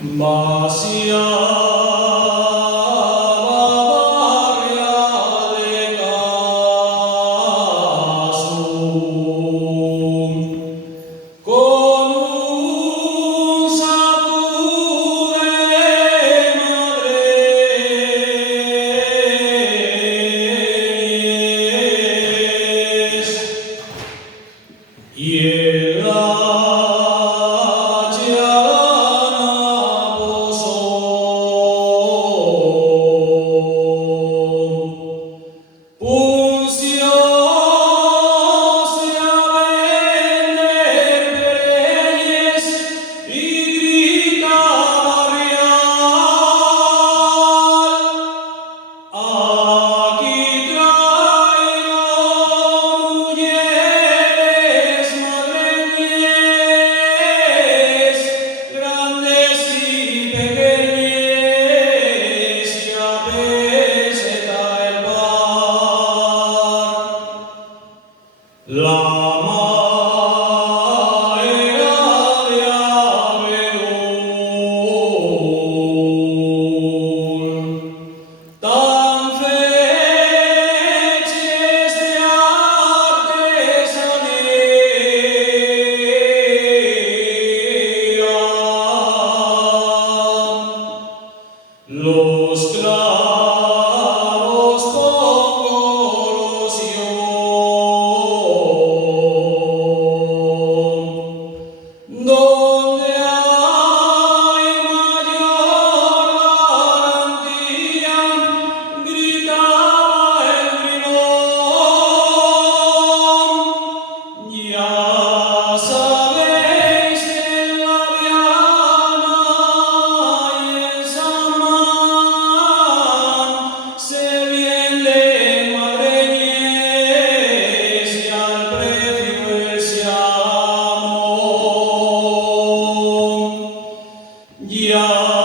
Vaciaba barria de Casum, con un sacude madres y en la La maera de abedul, tan feches de artesanía, los clavos pongo yo. Donde hay mayor garantía, gritaba el bribón. Ya sabéis que en la Viana y en Samán se venden madreñes y al precio el Siam. Yeah.